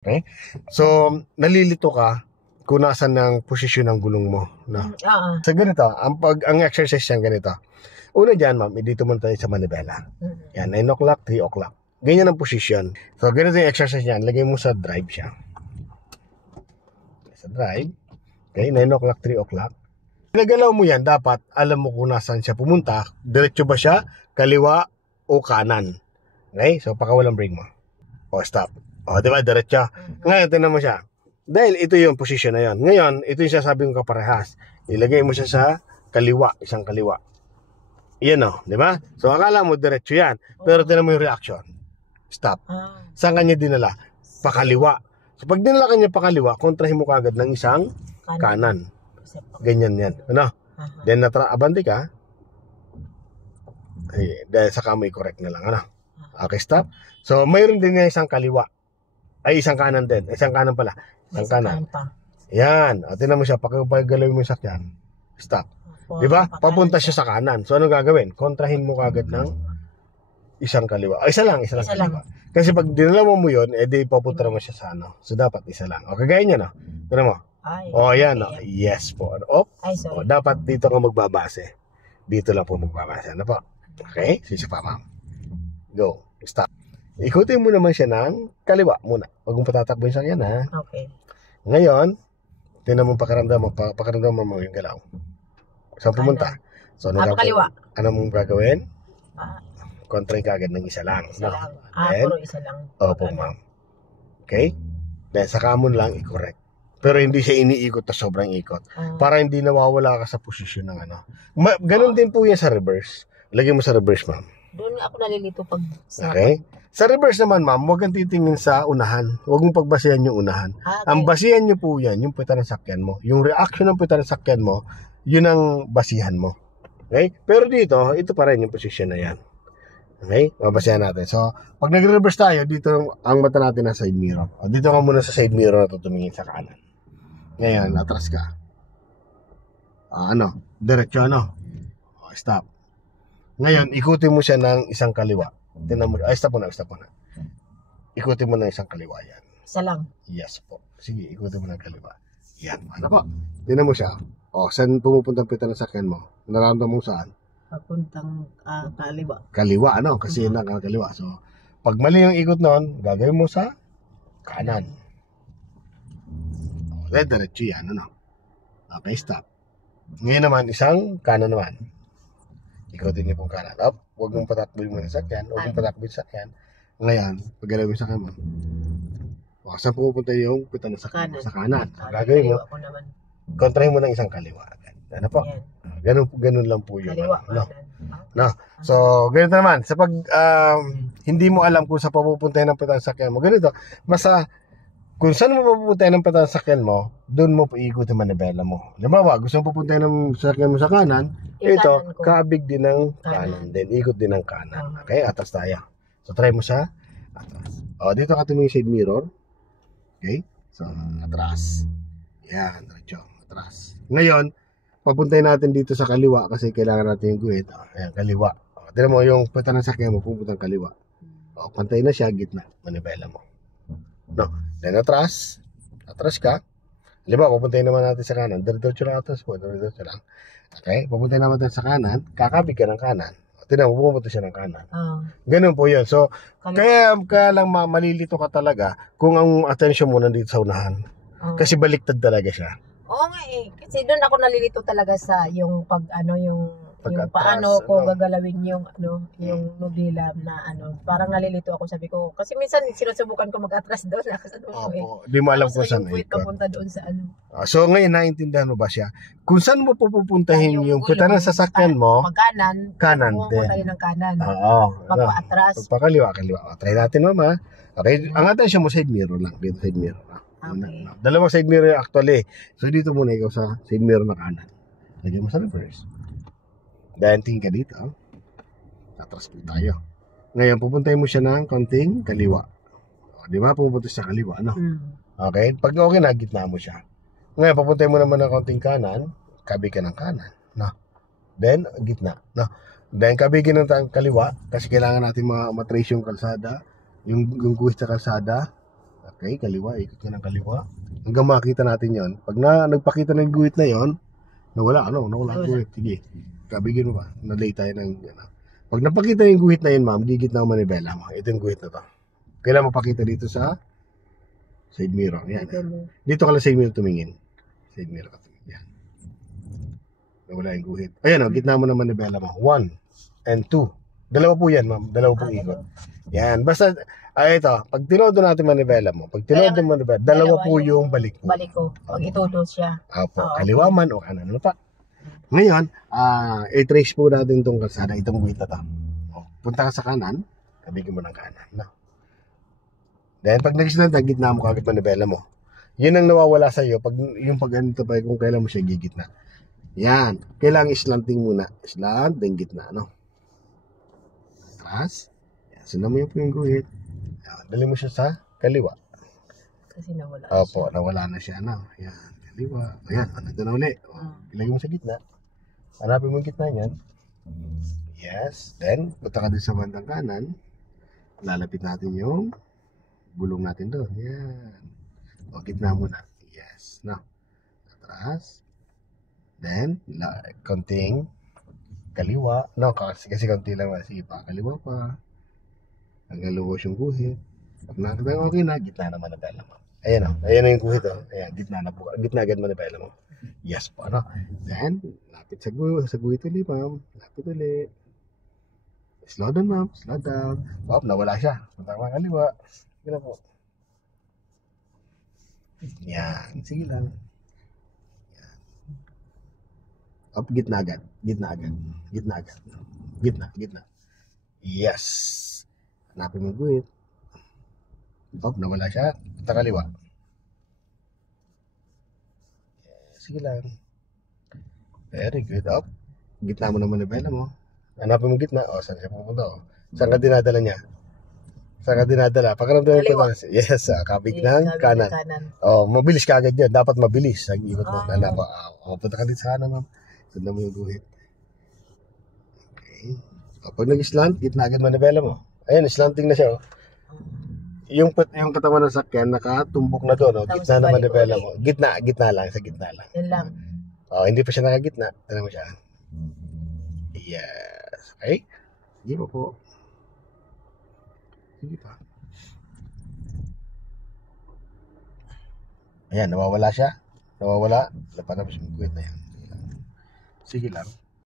Okay? So, nalilito ka kung nasan ng posisyon ng gulong mo. No? So, ganito, ang exercise yan ganito. Una dyan, ma'am, dito muna tayo sa manibela. Yan, 9 o'clock, 3 o'clock. Ganyan ang posisyon. So, ganito yung exercise yan. Lagay mo sa drive siya. Sa drive. Okay, 9 o'clock, 3 o'clock. Pinagalaw mo yan, dapat alam mo kung nasan siya pumunta. Diretso ba siya, kaliwa o kanan. Okay, so pakawalang brake mo. O, stop. O, diba, diretso. Ngayon, tinan mo siya. Dahil ito yung posisyon na yan. Ngayon, ito yung sasabi kong kaparehas. Ilagay mo siya sa kaliwa, isang kaliwa. Yan o, di ba? So, akala mo diretso yan. Pero tinan mo yung reaction. Stop. Saan kanya dinala? Pakaliwa. So, pag dinala kanya pakaliwa, kontrahin mo kagad ng isang kanan. Ganyan yan. Ano? Then, abante ka. Ay, dahil saka mo i-correct na lang. Ano? Okay, stop. So, mayroon din nga isang kaliwa. Ay, isang kanan din. Isang kanan pala. Isang kanan. Yan. O, tinan mo siya. Paggalawin mo yung sakyan. Stop. Diba? Papunta siya sa kanan. So, ano gagawin? Kontrahin mo kagad ng isang kaliwa. Isa lang kaliwa. Kasi pag dinala mo yun, edi papunta naman siya sa ano. So, dapat isa lang. O, kagaya niya, no? Tinan mo. O, yan, no? Yes po. O, dapat dito ka magbabase. Dito lang po magbabase. Ano po? Okay? Sisi pa, ma'am. Go. Stop. Ikutin mo naman siya ng kaliwa muna. Huwag mong patatakbo yung sakyan, ha? Okay. Ngayon, tinan mo pakiramdam mo yung galaw. Saan pumunta? So, kaliwa. Ano mong gagawin? Kontrahin ka agad ng isa lang. Isa lang. Puro isa lang. Opo, ma'am. Okay? Dahil saka mo lang i-correct. Pero hindi siya iniikot na sobrang ikot. Para hindi nawawala ka sa posisyon ng ano. Ganon din po yan sa reverse. Lagyan mo sa reverse, ma'am. Doon ako nalilito pag sa... Okay? Sa reverse naman, ma'am, huwag kang titingin sa unahan. Huwag mong pagbasehan yung unahan. Okay. Ang basihan nyo po yan, yung puwitan ng sakyan mo. Yung reaction ng puwitan ng sakyan mo, yun ang basihan mo. Okay? Pero dito, ito pa rin yung posisyon na yan. Okay? Mabasihan natin. So, pag nag-reverse tayo, dito ang mata natin na side mirror. O, dito ka muna sa side mirror na tutumingin sa kanan. Ngayon, atras ka. Diretso, O, stop. Ngayon, ikutin mo siya ng isang kaliwa. Stop mo na. Ikutin mo ng isang kaliwa yan. Isa lang. Yes po. Sige, ikutin mo ng kaliwa. Yan. Ano po? Tingnan mo siya. O, saan pumupunta ang pita ng sakyan mo? Nararamdaman mo saan? Papuntang kaliwa. Kaliwa, Kasi yun ang kaliwa. So, pag mali yung ikot nun, gagawin mo sa kanan. O, diretso yan, Okay, stop. Ngayon naman, isang kanan naman. Ikutin niyo pong kanan. Huwag mong patakboy mo yung sakyan. Huwag mong patakboy yung sakyan. Ngayon, pag galawin sa kanan. O, saan pumupunta yung pita ng sakyan? Sa kanan. So, gagawin mo, kontrahin mo ng isang kaliwa. Ano po? Ganun lang po yun. So, ganito naman. Sa pag hindi mo alam kung saan papupuntahin ng pita ng sakyan mo, ganito. Kung saan mo papupuntahin ng pita ng sakyan mo, doon mo paikutin ang manibela mo. Halimbawa, gusto mo pupuntahin ng sakyan mo sa kanan, ito, kabig din ng kanan. Then, ikot din ng kanan. Okay? Atras tayo. So, try mo siya. Atras. O, dito ka tumingin side mirror. Okay? So, atras. Yan, diretso. Atras. Ngayon, papuntahin natin dito sa kaliwa kasi kailangan natin yung guhit. Ayan, kaliwa. Tignan mo yung pita ng sakyan mo, pupuntang kaliwa. O, pantay na siya, gitna. Manibela mo. Then, atras. Atras ka. Halimbawa, pupuntahin naman natin sa kanan. Diretso lang atras po. Diretso lang. Okay? Pupuntahin naman natin sa kanan. Kakabig ka ng kanan. Tignan mo, pupunta siya ng kanan. Ganun po yun. So, kaya lang malilito ka talaga kung ang attention mo nandito sa unahan. Kasi baliktad talaga siya. Oo nga kasi doon ako nalilito talaga sa yung yung paano ko gagalawin yung nobila na parang nalilito ako, sabi ko kasi minsan sinusubukan ko mag-atras doon di mo alam kung saan ikot papunta doon sa so ngayon naintindihan mo ba siya kung saan mo pupuntahin yung pita ng sasakyan mo kanan din ng kanan magpa-atras pakaliwa try natin mama. Okay, ang attention mo side mirror lang dito, side mirror. Okay. Dalawang side mirror actually. So dito muna ikaw sa side mirror na kanan. Lagyan mo sa reverse. Dahil tingin ka dito. Atras po tayo. Ngayon, pupuntahin mo siya ng konting kaliwa. O, di ba? Pupunta siya kaliwa, Okay? Pag okay na, gitna mo siya. Ngayon, pupuntahin mo naman ng konting kanan. Kabig ka ng kanan. Then, gitna. Then, kabigin ng kaliwa. Kasi kailangan natin matrace yung kalsada. Yung guhit sa kalsada. Okay, kaliwa, ikot ka ng kaliwa. Hanggang makita natin yon. Pag nagpakita ng guhit na yon, nawala ang guhit. Sige, kabigyan mo ba? Na-lay tayo ng, Pag napakita yung guhit na yun, ma'am, gigit na ang manibela mo. Ito yung guhit na to. Kailangan mapakita dito sa side mirror. Yan. Dito ka lang side mirror tumingin. Side mirror ka tumingin. Yan. Nawala yung guhit. Ayan gitna mo naman manibela mo. 1 and 2. Dalawa po yan, ma'am. Dalawa po ikot. Yan. Basta, ito. Pag tinodo natin manibela mo, pag tinodo manibela, dalawa po yung balik po. Balik ko. Pag itudo siya. Opo. Kaliwa man o kanan. Ano pa? Ngayon, i-trace po natin itong kalsada, itong guhit na to. Punta ka sa kanan, kabigin mo ng kanan. No? Then, pag nag-slant, gitna mo kagad manibela mo. Yun ang nawawala sa iyo pag yung pag-anito pa kung kailan mo siya gigitna. Yan. Kailangan slanting muna. Slant, then gitna, no? Atras. Yan. Sundan mo yung guhit. Yan. Dali mo siya sa kaliwa. Kasi nawala Opo, nawala na siya, no? Yan. Kaliwa. Ayan, nandun na uli. Ilagay mo sa gitna. Hanapin mo yung gitna niyan. Yes. Then, punta ka din sa bandang kanan. Lalapit natin yung gulong natin doon. Yan. O, gitna muna. Yes. No. Atras. Then, konting kaliwa. No, kasi konti lang. Sige pa. Kaliwa pa. Hanggang lubos yung guhit. Pag nakita okay na, gitna naman na bela mo. Ayan o. Ayan na yung guhit o. Ayan, gitna na po. Gitna agad mo na bela mo. Yes po, ano? Then, lapit sa guhit ulit, ma'am. Lapit ulit. Slow down, ma'am. Slow down. Wow, nawala siya. Punta ka kaliwa. Sige na po. Yan. Sige lang. Yan. Up, gitna agad. Gitna agad. Gitna agad. Gitna. Yes. Hanapin mo guhit. Up, nawala siya. Punta kaliwa. Sige lang. Very good. Up. Gitna mo naman na bela mo. Hanapin mo gitna. O, saan siya pupunta? O. Saan ka dinadala niya? Saan ka dinadala? Pagkaramdaman ko na. Yes, kabig ng kanan. O, mabilis ka agad yan. Dapat mabilis. Ang ikot mo. Punta ka din sa kanan, ma'am. Sundan mo yung guhit. Okay. O, pag nag-slant, gitna agad manibela mo. Ayan, slanting na siya. O. Yung katawan ng sakyan, nakatumbok na doon. Gitna na manibela mo. Gitna lang. Sa gitna lang. Yan lang. Hindi pa siya nakagitna. Tignan mo siya. Yes. Okay? Sige po. Sige pa. Ayan, nawawala siya. Nawawala. Napatapos yung guhit na yan. Sige lang.